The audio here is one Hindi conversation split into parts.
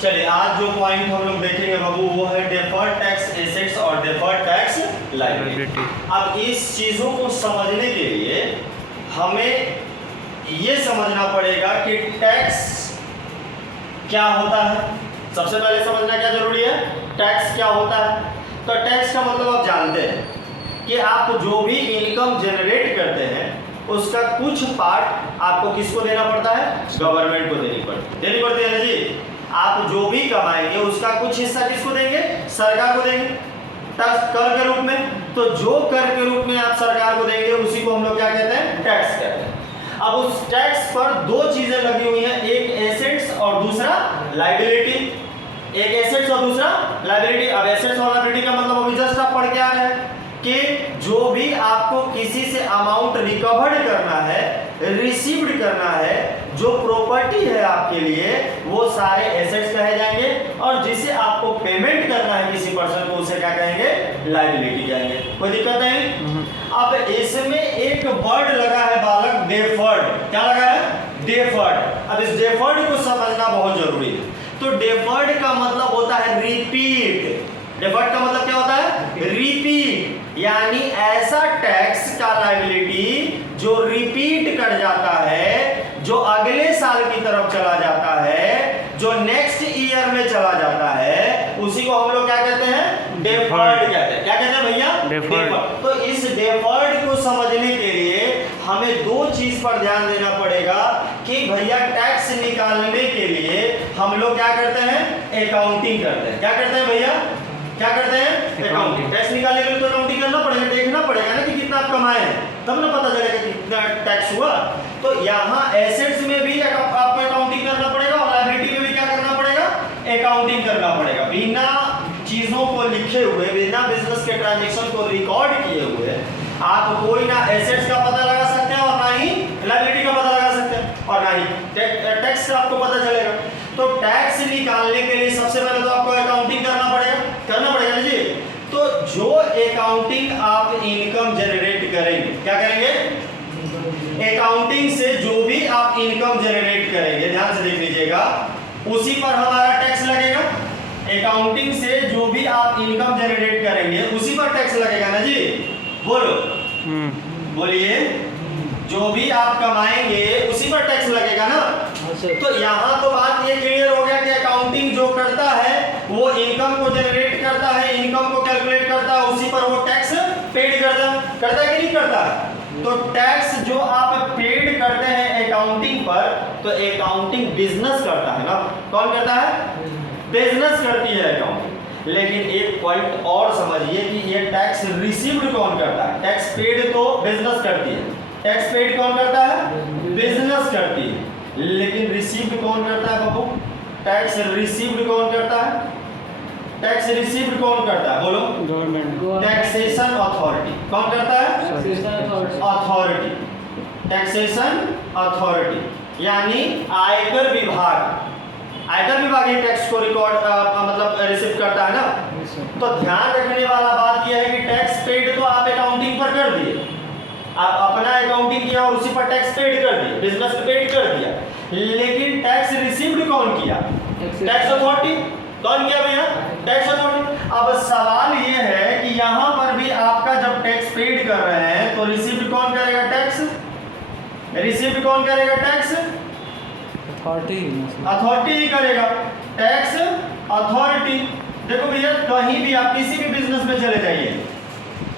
चलिए आज जो पॉइंट हम लोग देखेंगे बाबू वो है डेफर्ड टैक्स एसेट्स और डेफर्ड टैक्स लायबिलिटी। अब इस चीजों को समझने के लिए हमें ये समझना पड़ेगा कि टैक्स क्या होता है। सबसे पहले समझना क्या जरूरी है, टैक्स क्या होता है। तो टैक्स का मतलब आप जानते हैं कि आप जो भी इनकम जनरेट करते हैं उसका कुछ पार्ट आपको किसको देना पड़ता है, गवर्नमेंट को देनी पड़ती है ना जी। आप जो भी कमाएंगे उसका कुछ हिस्सा किसको देंगे, सरकार को देंगे कर के रूप में। तो जो कर के रूप में आप सरकार को देंगे उसी को हम लोग क्या कहते हैं, टैक्स कहते हैं। अब उस टैक्स पर दो चीजें लगी हुई हैं, एक एसेट्स और दूसरा लायबिलिटी। एक एसेट्स और दूसरा लायबिलिटी। अब एसेट्स और लायबिलिटी का मतलब अभी जस्ट आप पढ़ के आ रहे हैं कि जो भी आपको किसी से अमाउंट रिकवर्ड करना है, रिसीव्ड करना है, जो प्रॉपर्टी है आपके लिए, वो सारे एसेट्स कहे जाएंगे, और जिसे आपको पेमेंट करना है किसी पर्सन को उसे क्या कहेंगे, लायबिलिटी कहेंगे। कोई दिक्कत नहीं। अब इसमें एक वर्ड लगा है बालक, डेफर्ड। क्या लगा है, डेफर्ड। अब इस डेफर्ड को समझना बहुत जरूरी है। तो डेफर्ड का मतलब होता है रिपीट। डेफर्ड का मतलब क्या होता है, रिपीट, यानी ऐसा टैक्स का लायबिलिटी जो रिपीट कर जाता है, जो अगले साल की तरफ चला जाता है, जो नेक्स्ट ईयर में चला जाता है, उसी को हम लोग क्या कहते हैं, डेफर्ड कहते हैं। क्या कहते हैं भैया, डेफर्ड। तो इस डेफर्ड को समझने के लिए हमें दो चीज पर ध्यान देना पड़ेगा कि भैया टैक्स निकालने के लिए हम लोग क्या करते हैं, अकाउंटिंग करते हैं। क्या करते हैं भैया, क्या करते हैं, अकाउंटिंग। टैक्स निकालने के लिए तो अकाउंटिंग करना पड़ेगा, देखना पड़ेगा ना कि कितना आप कमाए हैं, तब ना पता चलेगा कितना टैक्स हुआ। तो यहाँ एसेट्स में भी आपको अकाउंटिंग करना पड़ेगा और लायबिलिटी में भी क्या करना पड़ेगा, अकाउंटिंग करना पड़ेगा। बिना चीजों को लिखे हुए, बिना बिजनेस के ट्रांजेक्शन को रिकॉर्ड किए हुए आप कोई ना एसेट्स का पता लगा सकते हैं और ना ही लायबिलिटी का पता लगा सकते हैं, और ना ही टैक्स का आपको पता चलेगा। तो टैक्स निकालने के लिए सबसे पहले तो आपको अकाउंटिंग करना पड़ेगा ना जी। तो जो अकाउंटिंग आप इनकम जनरेट करेंगे, क्या करेंगे, अकाउंटिंग से जो भी आप इनकम जनरेट करेंगे, ध्यान से देख लीजिएगा, उसी पर हमारा टैक्स लगेगा। अकाउंटिंग से जो भी आप इनकम जनरेट करेंगे उसी पर टैक्स लगेगा ना जी। बोलो, बोलिए, जो भी आप कमाएंगे उसी पर टैक्स लगेगा ना। तो यहाँ तो बात ये क्लियर हो गया कि अकाउंटिंग जो करता है वो इनकम को जनरेट करता है, इनकम को कैलकुलेट करता है, उसी पर वो टैक्स पेड करता है कि नहीं करता। तो टैक्स जो आप पेड करते हैं अकाउंटिंग पर, तो अकाउंटिंग बिजनेस करता है ना। कौन करता है, बिजनेस करती है अकाउंटिंग। लेकिन एक पॉइंट और समझिए कि ये टैक्स रिसीव्ड कौन करता है। टैक्स पेड तो बिजनेस करती है, टैक्स पेड कौन करता है, बिजनेस करती है, लेकिन रिसीव्ड कौन करता है बाबू, टैक्स रिसीव्ड कौन करता है, टैक्स रिसीव्ड कौन करता है, बोलो, गवर्नमेंट। टैक्सेशन अथॉरिटी कौन करता है, अथॉरिटी, टैक्सेशन अथॉरिटी, यानी आयकर विभाग। आयकर विभाग ही टैक्स को रिकॉर्ड मतलब रिसीव करता है ना। तो ध्यान रखने वाला बात यह है कि टैक्स पेड तो आप अकाउंटिंग पर कर दिए, आप अपना अकाउंटिंग किया और उसी पर टैक्स पेड कर दिया, बिजनेस पेड कर दिया, लेकिन टैक्स रिसीव्ड कौन किया, टैक्स अथॉरिटी। कौन किया भैया, टैक्स अथॉरिटी। अब सवाल ये है कि यहाँ पर भी आपका जब टैक्स पेड कर रहे हैं तो रिसीव्ड कौन करेगा टैक्स, रिसीव्ड कौन करेगा टैक्स, अथॉरिटी ही करेगा, टैक्स अथॉरिटी। देखो भैया कहीं भी आप किसी भी बिजनेस में चले जाइए,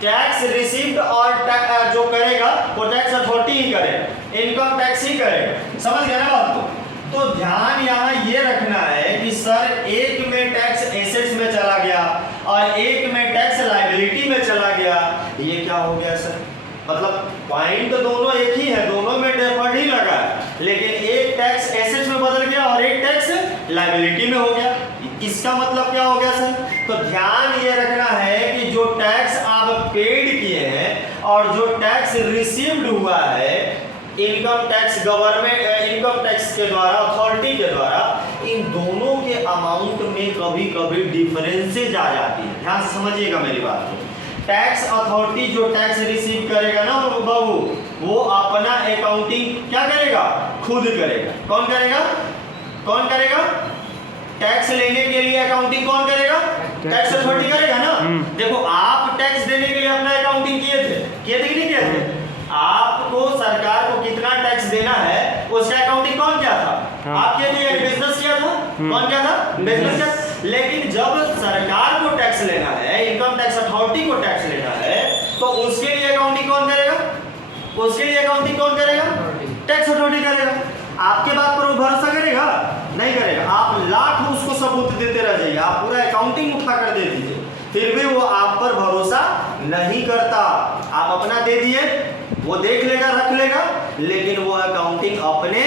टैक्स रिसीव्ड और जो करेगा वो टैक्स अथॉरिटी ही करेगा, इनकम टैक्स ही करेगा। समझ गया ना बात को। तो ध्यान यहाँ ये रखना है कि सर एक में टैक्स एसेट्स में चला गया और एक में टैक्स लायबिलिटी में चला गया, ये क्या हो गया सर, मतलब पॉइंट दोनों एक ही है, दोनों में डेफर्ड ही लगा है, लेकिन एक टैक्स एसेट्स में बदल गया और एक टैक्स लायबिलिटी में हो गया। इसका मतलब क्या हो गया सर, तो ध्यान ये रखना है कि जो टैक्स आप पेड किए हैं और जो टैक्स रिसीव्ड हुआ है income tax government, income tax के द्वारा, अथॉरिटी के द्वारा, इन दोनों के अमाउंट में कभी कभी डिफरेंसेज आ जाती है। ध्यान से समझिएगा मेरी बात को। टैक्स अथॉरिटी जो टैक्स रिसीव करेगा ना बाबू, वो अपना अकाउंटिंग क्या करेगा, खुद करेगा। कौन करेगा, कौन करेगा, टैक्स अकाउंटिंग कौन करेगा? टैक्स अथॉरिटी करेगा ना। देखो आप टैक्स देने के लिए अपना अकाउंटिंग किए थे कि नहीं किए थे? आपको सरकार को कितना टैक्स देना है उसका अकाउंटिंग कौन किया था? आप किए थे, बिजनेस किया था। कौन किया था? बिजनेस किया। लेकिन जब सरकार को टैक्स लेना है, इनकम टैक्स अथॉरिटी को टैक्स लेना है, तो उसके लिए अकाउंटिंग कौन करेगा? उसके लिए अकाउंटिंग कौन करेगा? टैक्स अथॉरिटी करेगा। आपके बात पर वो भरोसा करेगा? नहीं करेगा। आप लाख उसको सबूत देते रह जाइए, आप पूरा अकाउंटिंग उठा कर दे दीजिए, फिर भी वो आप पर भरोसा नहीं करता। आप अपना दे दिए, वो देख लेगा, रख लेगा, लेकिन वो अकाउंटिंग अपने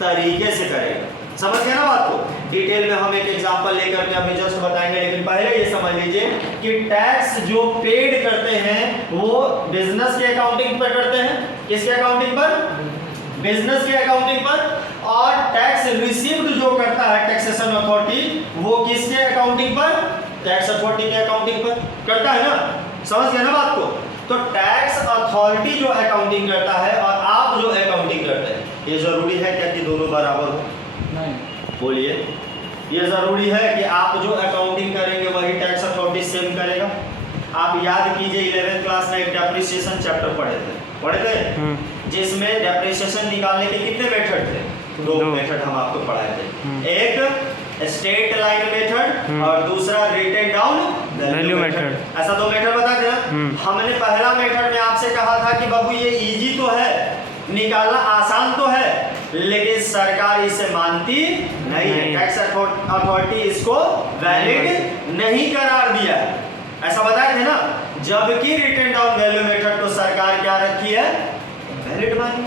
तरीके से करेगा। समझ गए ना बात को? डिटेल में हम एक एग्जांपल लेकर के अभी जस्ट बताएंगे, लेकिन पहले ये समझ लीजिए कि टैक्स जो पेड करते हैं वो बिजनेस के अकाउंटिंग पर करते हैं। किसके अकाउंटिंग पर? बिजनेस के अकाउंटिंग पर। और टैक्स रिसीव्ड जो करता है टैक्सेशन अथॉरिटी, वो किसके अकाउंटिंग पर? टैक्स अथॉरिटी के अकाउंटिंग पर करता है ना। समझ गए ना बात को? तो टैक्स अथॉरिटी जो अकाउंटिंग करता है और आप जो अकाउंटिंग करते हैं, ये जरूरी है क्या कि दोनों बराबर हो? नहीं। बोलिए, ये जरूरी है कि आप जो अकाउंटिंग करेंगे वही टैक्स अथॉरिटी सेम करेगा? आप याद कीजिए 11th क्लास में एक डेप्रिसिएशन चैप्टर पढ़े थे जिसमें डेप्रिसिएशन निकालने के कितने मेथड थे? दो मेथड हम आपको पढ़ाए थे। एक स्ट्रेट लाइन मेथड और दूसरा रिटेन डाउन वैल्यू मेथड। ऐसा दो मेथड बता देना। हमने पहला मेथड में आपसे कहा था कि बाबू ये इजी तो है, निकालना आसान तो है, लेकिन सरकार इसे मानती नहीं है। टैक्स अथॉरिटी इसको वैलिड नहीं करार दिया है, ऐसा बताए थे ना। जबकि रिटेन डाउन वैल्यू मेथड को सरकार क्या रखी है? वैलिड मानी।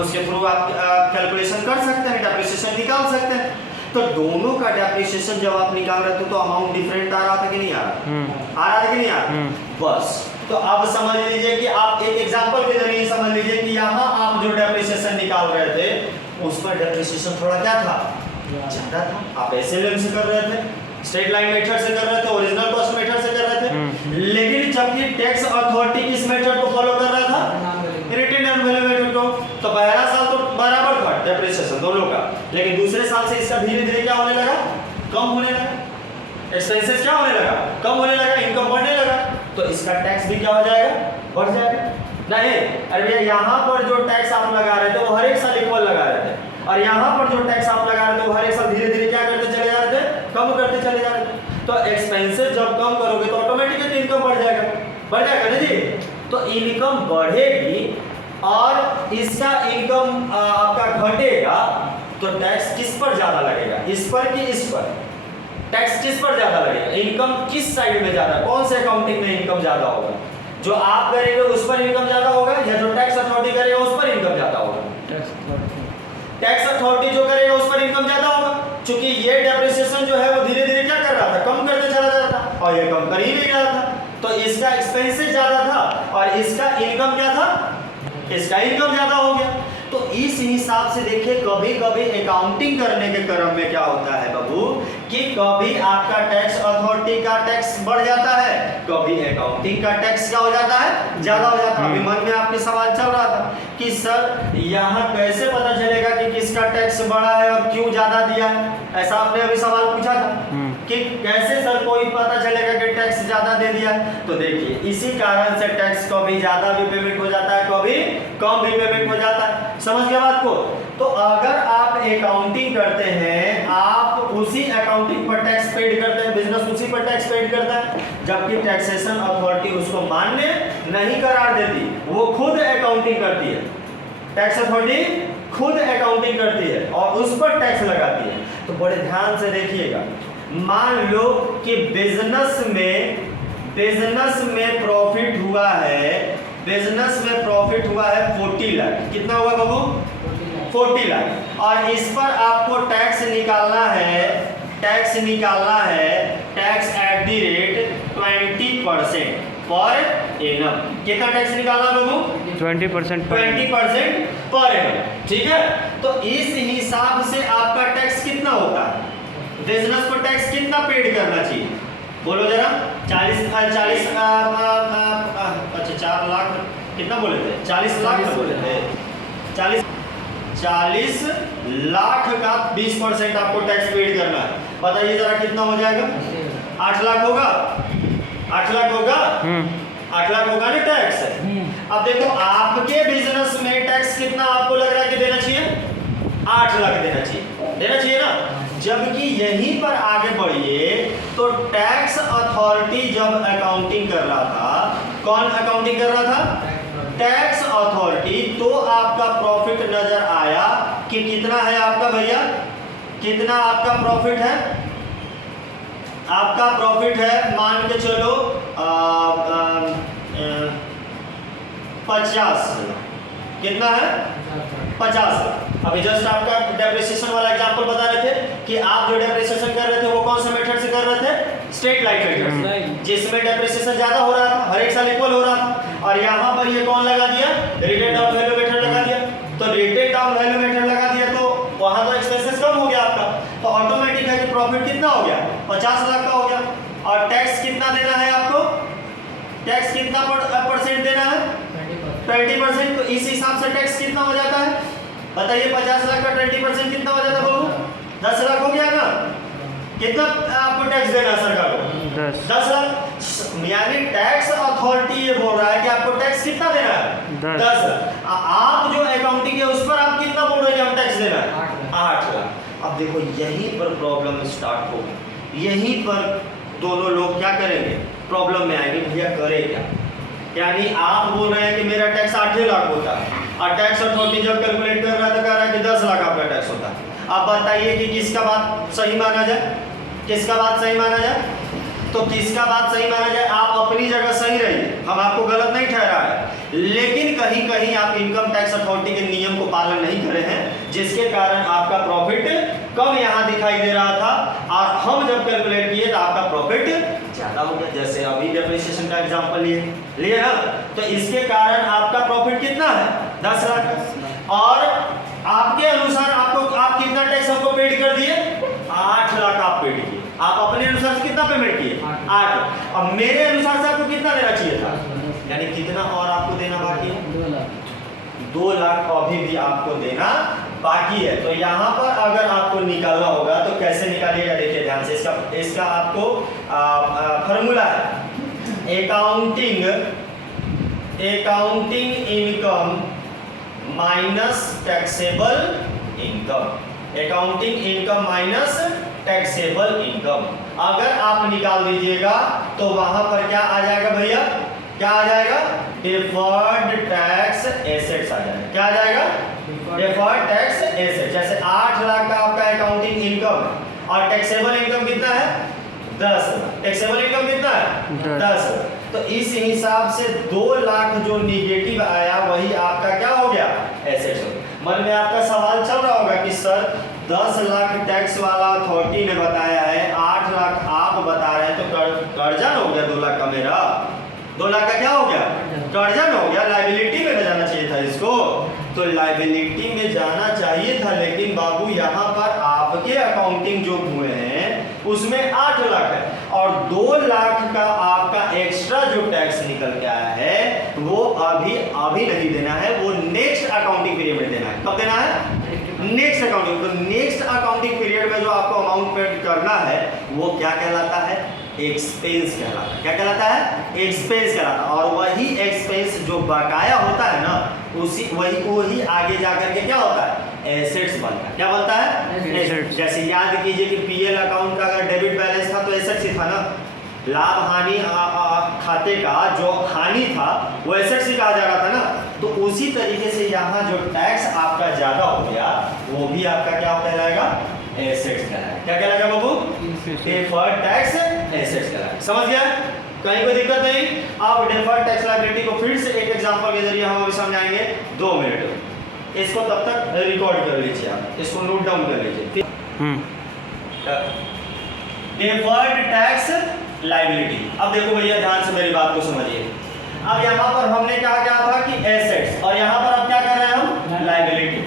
उसके थ्रू आप कैलकुलेशन कर सकते हैं, डेप्रिसिएशन निकाल सकते हैं। तो दोनों का डेप्रिसिएशन जब आप निकाल रहे थे तो अमाउंट डिफरेंट आ रहा था कि नहीं आ रहा? आ रहा था कि नहीं आ रहा? बस। तो अब समझ लीजिए कि आप एक एग्जांपल के जरिए समझ लीजिए कि यहाँ आप जो डेप्रिसिएशन निकाल रहे थे उस पर डेप्रिसिएशन थोड़ा क्या था? ज्यादा था। आप ऐसे लेन से कर रहे थे, स्ट्रेट लाइन मेथड से कर रहे थे, ओरिजिनल कॉस्ट मेथड से कर रहे थे। लेकिन जबकि टैक्स अथॉरिटी किस मेथड को फॉलो कर रहा था? रिटेन डाउन वैल्यू मेथड को। तो पहला साल तो बराबर था डेप्रिसिएशन दोनों का, लेकिन दूसरे साल से इसका धीरे धीरे क्या होने लगा? कम होने लगा। एक्सपेंसेस क्या होने लगा? कम होने लगा, इनकम बढ़ने लगा। तो इसका टैक्स भी क्या हो जाएगा? बढ़ जाएगा। नहीं, अरे भैया यहाँ पर जो टैक्स आप लगा रहे थे वो हर एक साल इक्वल लगा रहे थे, और यहाँ पर जो टैक्स आप लगा रहे थे वो हर एक साल धीरे धीरे क्या करते चले जा रहे थे? कम करते चले जा रहे थे। तो एक्सपेंसेस जब कम करोगे तो ऑटोमेटिकली इनकम बढ़ जाएगा ना जी। तो इनकम बढ़ेगी और इसका इनकम आपका घटेगा, तो टैक्स किस पर ज्यादा लगेगा? इस पर कि इस पर? टैक्स किस पर ज्यादा लगेगा? इनकम किस साइड में ज्यादा? कौन से अकाउंटिंग में इनकम ज्यादा होगा? जो आप करेंगे उस पर इनकम ज्यादा होगा या जो टैक्स अथॉरिटी करेगा उस पर इनकम ज्यादा होगा? टैक्स अथॉरिटी जो करेगा उस पर इनकम ज्यादा होगा, क्योंकि ये डेप्रिसिएशन जो है वो धीरे धीरे क्या कर रहा था? कम करते चला जा रहा था, और ये कम कर ही नहीं रहा था। तो इसका एक्सपेंसेस ज्यादा था और इसका इनकम क्या था? इसका इनकम ज्यादा हो गया। तो इस हिसाब से देखिए, कभी कभी अकाउंटिंग करने के क्रम में क्या होता है बाबू, कि कभी आपका टैक्स अथॉरिटी का टैक्स बढ़ जाता है, कभी अकाउंटिंग का टैक्स क्या हो जाता है? ज्यादा हो जाता है। अभी मन में आपके सवाल चल रहा था कि सर यहाँ कैसे पता चलेगा कि किसका टैक्स बढ़ा है और क्यों ज्यादा दिया है? ऐसा आपने अभी सवाल पूछा था कि कैसे सर कोई पता चलेगा कि टैक्स ज्यादा दे दिया? तो देखिए, इसी कारण से टैक्स कभी ज्यादा भी पेमेंट हो जाता है, कभी कम भी पेमेंट हो जाता है। समझ गए बात को? तो अगर आप अकाउंटिंग करते हैं, आप उसी अकाउंटिंग पर टैक्स पेड करते हैं, बिजनेस उसी पर टैक्स पेड करता है, जबकि टैक्सेशन अथॉरिटी उसको मान्य नहीं करार देती, वो खुद अकाउंटिंग करती है। टैक्स अथॉरिटी खुद अकाउंटिंग करती है और उस पर टैक्स लगाती है। तो बड़े ध्यान से देखिएगा, मान लो कि बिजनेस में प्रॉफिट हुआ है, बिजनेस में प्रॉफिट हुआ है 40 लाख। कितना हुआ बाबू? 40 लाख। और इस पर आपको टैक्स निकालना है, tax at the rate 20% per annum. कितना टैक्स निकालना बाबू? 20% पर एनम। ठीक है, तो इस हिसाब से आपका टैक्स कितना होता है? बिजनेस को टैक्स कितना पेड करना चाहिए? बोलो जरा। 40 अच्छा 4 लाख कितना बोले थे? 40 लाख बोले थे। 40 40 लाख का 20% आपको टैक्स पेड करना है। बताइए जरा कितना हो जाएगा? 8 लाख होगा? 8 लाख होगा? 8 लाख होगा ना टैक्स। अब देखो आपके बिजनेस में टैक्स कितना आपको लग रहा है कि देना चाहिए? 8 लाख देना चाहिए ना। जबकि यहीं पर आगे बढ़िए तो टैक्स अथॉरिटी जब अकाउंटिंग कर रहा था, कौन अकाउंटिंग कर रहा था? Tax authority. तो आपका प्रॉफिट नजर आया कि कितना है आपका भैया? कितना आपका प्रॉफिट है? आपका प्रॉफिट है मान के चलो 50। कितना है? 50। अभी जस्ट आपका डेप्रिसिएशन वाला एग्जांपल बता रहे थे कि आप जो डेप्रिसिएशन कर रहे थे वो कौन सा मेथड से कर रहे थे? स्ट्रेट लाइन मेथड, जिसमें डेप्रिसिएशन ज्यादा हो रहा था, हर एक साल इक्वल हो रहा था। और यहाँ पर ये कौन लगा दिया? रिटेन डाउन वैल्यू मेथड लगा दिया। तो रिटेन डाउन वैल्यू मेथड लगा दिया तो वहां तो एक्सपेंसेस कम हो गया आपका, तो ऑटोमेटिक है कि प्रॉफिट कितना हो गया? 50 लाख का हो गया। और टैक्स कितना देना है आपको? टैक्स कितना परसेंट देना है? 20%। तो इस हिसाब से टैक्स कितना हो जाता है? बताइए 50 लाख का 20% कितना हो जाता है बाबू? 10 लाख हो गया ना। कितना आपको टैक्स देना है सरकार को? 10 लाख। यानी टैक्स अथॉरिटी ये बोल रहा है कि आपको टैक्स कितना देना है? 10 लाख। आप जो अकाउंटिंग है उस पर आप कितना बोल रहे हैं हम टैक्स देना है? 8 लाख। अब देखो यहीं पर प्रॉब्लम स्टार्ट होगी। यहीं पर दोनों लोग क्या करेंगे? प्रॉब्लम में आएंगे, भैया करे क्या? यानी आप बोल रहे हैं कि मेरा टैक्स 8 लाख होता है और टैक्स अथॉरिटी जब कैलकुलेट कर रहा था कह रहा है कि 10 लाख आपका टैक्स होता है। अब बताइए कि किसका बात सही माना जाए? किसका बात सही माना जाए? तो किसका बात सही माना जाए? आप अपनी जगह सही रहिए, हम आपको गलत नहीं ठहरा है, लेकिन कहीं कहीं आप इनकम टैक्स अथॉरिटी के नियम को पालन नहीं करे हैं, जिसके कारण आपका प्रॉफिट कम यहाँ दिखाई दे रहा था और हम जब कैलकुलेट किए तो आपका प्रॉफिट ज्यादा हो गया। जैसे अभी डेप्रिसिएशन का एग्जांपल लिए ना, तो इसके कारण आपका प्रॉफिट कितना है? 10 लाख। और आपके अनुसार आप कितना टैक्स हमको पेड कर दिए? 8 लाख आप पेड किए। आप अपने अनुसार से कितना पेमेंट किए? 8। अब मेरे अनुसार से आपको कितना देना चाहिए था? यानी कितना और आपको देना बाकी है? 2 लाख अभी भी आपको देना बाकी है। तो यहाँ पर अगर आपको निकालना होगा तो कैसे निकालिएगा? देखिए ध्यान से, इसका आपको फॉर्मूला है accounting income minus taxable income. Accounting income minus taxable income अगर आप निकाल दीजिएगा तो वहां पर क्या आ जाएगा भैया? क्या आ जाएगा? डिफर्ड टैक्स एसेट्स आ जाएगा। क्या आ जाएगा? Deferred tax assets. जैसे 8 लाख का आपका अकाउंटिंग इनकम और टैक्सेबल इनकम कितना है? 10। टैक्सेबल इनकम कितना है? 10। तो इस हिसाब से 2 लाख जो निगेटिव आया वही आपका क्या हो गया? एसेट्स। मन में आपका सवाल चल रहा होगा कि सर 10 लाख टैक्स वाला अथॉरिटी ने बताया है, 8 लाख आप बता रहे हैं, तो कर्जा न हो गया 2 लाख का मेरा? 2 लाख का क्या हो गया? कर्जा न हो गया। लायबिलिटी में न जाना चाहिए था इसको? तो लायबिलिटी में जाना चाहिए था, लेकिन बाबू यहाँ पर आपके अकाउंटिंग जो हुए हैं उसमें 8 लाख है और 2 लाख का आपका एक्स्ट्रा जो टैक्स निकल के आया है वो अभी नहीं देना है, वो नेक्स्ट अकाउंटिंग पीरियड में देना है। कब देना है? Next accounting. तो नेक्स्ट अकाउंटिंग पीरियड में जो आपको अमाउंट पेड करना है वो क्या कहलाता है? एक्सपेंस कहलाता है। क्या कहलाता है? एक्सपेंस कहलाता है। और वही एक्सपेंस जो बकाया होता है ना, वही आगे जाकर के क्या होता है? एसेट्स बनता है। क्या बनता है? एसेट्स। जैसे याद कीजिए कि पीएल अकाउंट का अगर डेबिट बैलेंस था तो एसेट्स ही था ना। लाभ हानि खाते का जो हानि था वो एसेट्स ही कहा जा रहा था ना। तो उसी तरीके से यहाँ जो टैक्स आपका ज्यादा हो गया वो भी आपका क्या कहलाएगा? एसेट्स कहलाएगा। क्या कहलाएगा बाबू? डिफर्ड टैक्स एसेट्स कहलाएगा। समझ गया? कहीं कोई दिक्कत नहीं? अब डिफर्ड टैक्स लायबिलिटी को फिर से एक एग्जांपल के जरिए हम अभी समझाएंगे। 2 मिनट इसको तब तक रिकॉर्ड कर लीजिए, आप इसको नोट डाउन कर लीजिए। Deferred tax liability. अब देखो भैया ध्यान से मेरी बात को समझिए। अब यहाँ पर हमने कहा क्या था कि एसेट्स, और यहाँ पर अब क्या कर रहे हैं हम? लायबिलिटी।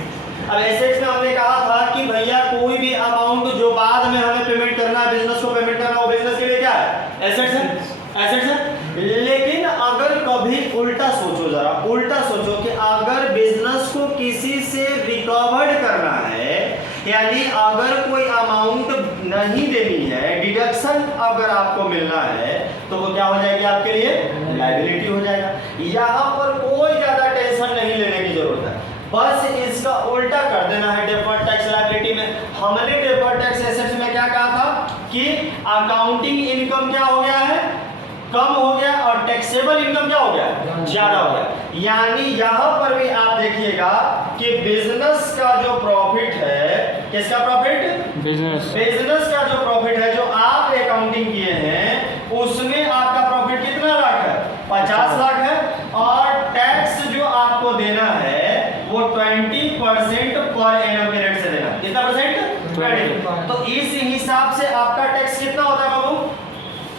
अब एसेट्स में हमने कहा था कि भैया कोई भी अमाउंट जो बाद में हमें पेमेंट करना है, बिजनेस को पेमेंट करना, वो बिजनेस के लिए क्या है? एसेट्स है। एसेट्स है। लेकिन अगर कभी उल्टा सोचो, जरा उल्टा सोचो कि अगर बिजनेस को किसी से रिकवर्ड करना है, यानी अगर कोई अमाउंट नहीं देनी है, डिडक्शन अगर आपको मिलना है, तो वो क्या हो जाएगी आपके लिए? लायबिलिटी हो जाएगा। यहाँ पर कोई ज्यादा टेंशन नहीं लेने की जरूरत है, बस इसका उल्टा कर देना है डेफर्ड टैक्स लायबिलिटी में। हमने डेफर्ड टैक्स एसेट्स में क्या कहा था कि अकाउंटिंग इनकम क्या हो गया है? कम हो गया, और टैक्सेबल इनकम क्या हो गया? ज्यादा हो गया। यानी यहां पर भी आप देखिएगा कि बिजनेस का जो प्रॉफिट है, किसका प्रॉफिट? बिजनेस का जो प्रॉफिट है, जो आप अकाउंटिंग किए हैं, उसमें आपका प्रॉफिट कितना लाख है? 50 लाख है। और टैक्स जो आपको देना है वो 20% पर एनम के रेट से देना। कितना परसेंट? 20। तो इस हिसाब से आपका टैक्स कितना होता है बाबू?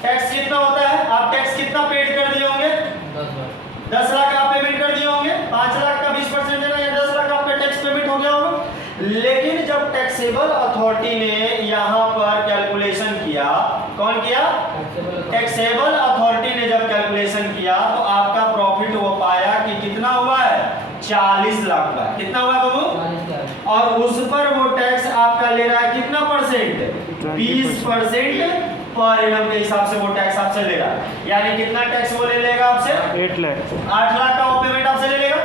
टैक्स कितना होता है? आप टैक्स कितना पेड कर दिए होंगे? 10 लाख आप पेमेंट कर दिए होंगे। 5 लाख का 20% देना, या 10 लाख आपका टैक्स पेमेंट हो गया होगा। लेकिन जब टैक्सेबल अथॉरिटी ने यहाँ पर कैलकुलेशन किया, कौन किया? टैक्सेबल अथॉरिटी ने जब कैलकुलेशन किया तो आपका प्रॉफिट वो पाया कि कितना हुआ है? 40 लाख का। कितना हुआ बाबू? और उस पर वो टैक्स आपका ले रहा है कितना परसेंट? 20% पर एनम के हिसाब से वो टैक्स आपसे ले रहा है। यानी कितना टैक्स वो ले लेगा आपसे? 8 लाख। 8 लाख का वो पेमेंट आपसे ले लेगा।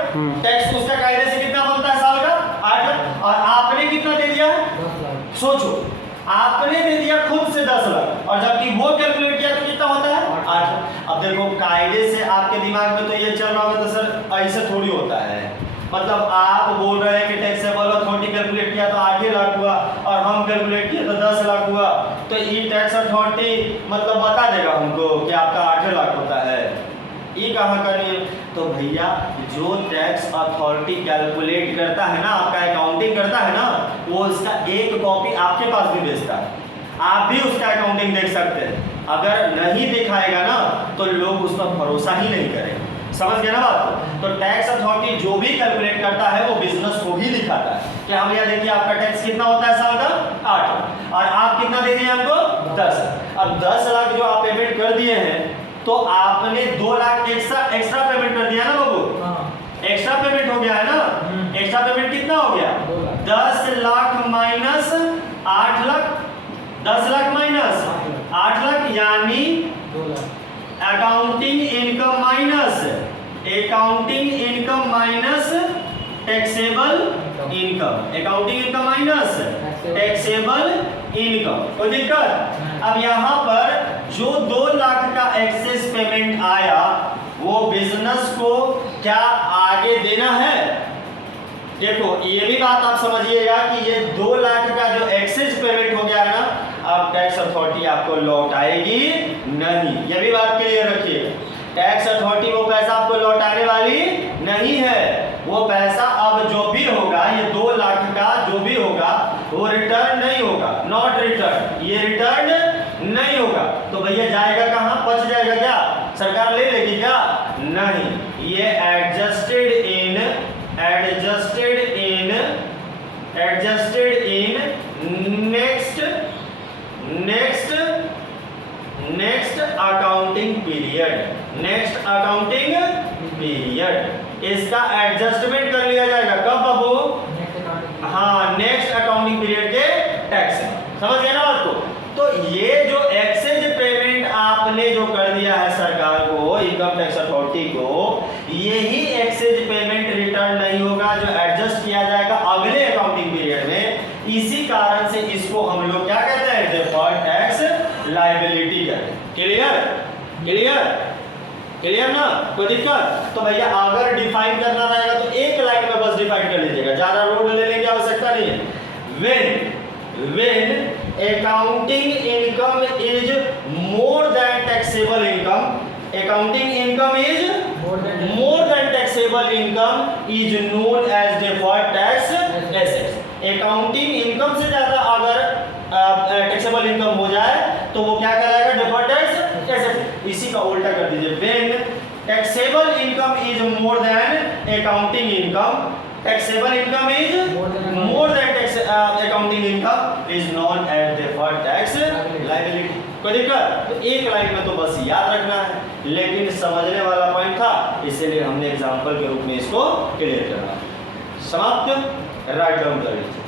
टैक्स उसका कायदे से कितना बनता है साल का? 8 लाख। और आपने कितना दे दिया? 10 लाख। सोचो, आपने दे दिया खुद से 10 लाख, और जबकि वो कैलकुलेट किया तो कितना होता है? 8 लाख। अब देखो कायदे से आपके दिमाग में तो ये चल रहा होगा, तो सर ऐसे थोड़ी होता है। मतलब आप बोल रहे हैं कि टैक्सेबल अथॉरिटी कैलकुलेट किया तो 8 लाख हुआ, और हम कैलकुलेट किए तो 10 लाख हुआ, तो ये टैक्स अथॉरिटी मतलब बता देगा हमको कि आपका 8 लाख होता है। ये कहाँ करनी है? तो भैया जो टैक्स अथॉरिटी कैलकुलेट करता है ना, आपका अकाउंटिंग करता है ना, वो उसका एक कॉपी आपके पास भी भेजता है। आप भी उसका अकाउंटिंग देख सकते हैं। अगर नहीं दिखाएगा ना तो लोग उस पर भरोसा ही नहीं करेंगे। समझ गए ना बात? तो टैक्स अथॉरिटी जो भी कैलकुलेट करता है वो बिजनेस को ही दिखाता है कि हम यहाँ देखिए आपका टैक्स कितना होता है साल का? 8, और आप कितना दे दिए हमको? 10। अब 10 लाख जो आप पेमेंट कर दिए हैं, तो आपने 2 लाख एक्स्ट्रा पेमेंट कर दिया ना बाबू? एक्स्ट्रा पेमेंट हो गया है ना? एक्स्ट्रा पेमेंट कितना हो गया? 10 लाख माइनस 8 लाख, 10 लाख माइनस 8 लाख, यानी 2 lakh. Accounting income minus taxable income, accounting income minus taxable income. कोई दिक्कत? अब यहाँ पर जो 2 लाख का एक्सेस पेमेंट आया, वो बिजनेस को क्या आगे देना है? देखो ये भी बात आप समझिएगा कि ये 2 लाख का जो एक्सेस पेमेंट हो गया है ना, अब टैक्स अथॉरिटी आपको लौटाएगी नहीं। ये भी बात क्लियर रखिए, टैक्स अथॉरिटी वो पैसा आपको लौटाने वाली नहीं है। वो पैसा अब जो भी होगा, ये 2 लाख का जो भी होगा, वो रिटर्न नहीं होगा। नॉट रिटर्न, ये रिटर्न नहीं होगा। तो भैया जाएगा कहाँ? बच जाएगा क्या? सरकार ले लेगी क्या? नहीं, ये adjusted in next accounting period इसका एडजस्टमेंट कर लिया जाएगा। कब बाबू? हाँ, नेक्स्ट अकाउंटिंग पीरियड के टैक्स। समझ गए ना बात को? तो ये जो एक्सेज पेमेंट आपने जो कर दिया है सरकार को, इनकम टैक्स अथॉरिटी को, यही एक्सेज पेमेंट रिटर्न नहीं होगा, जो एडजस्ट किया जाएगा अगले अकाउंटिंग पीरियड में। इसी कारण से इसको हम लोग क्या कहते हैं? डेफर्ड टैक्स लायबिलिटी कहते हैं। क्लियर ना? कोई दिक्कत? तो भैया अगर डिफाइन करना रहेगा तो एक लाइन में बस डिफाइन कर लीजिएगा, ज्यादा रोड लेने की आवश्यकता नहीं है। when accounting income is more than taxable income, accounting income is more than taxable income is known as deferred tax assets. accounting income से ज्यादा अगर टैक्सेबल इनकम हो जाए तो वो क्या कहलाएगा? Deferred tax asset. इसी का उल्टा कर दीजिए, when taxable income is more than accounting income, taxable income is more than accounting income is known as deferred tax liability. कोई दिक्कत? तो एक लाइन में तो बस याद रखना है, लेकिन समझने वाला पॉइंट था, इसीलिए हमने एग्जांपल के रूप में इसको क्लियर करना। समाप्त, राइट डाउन कर लीजिए।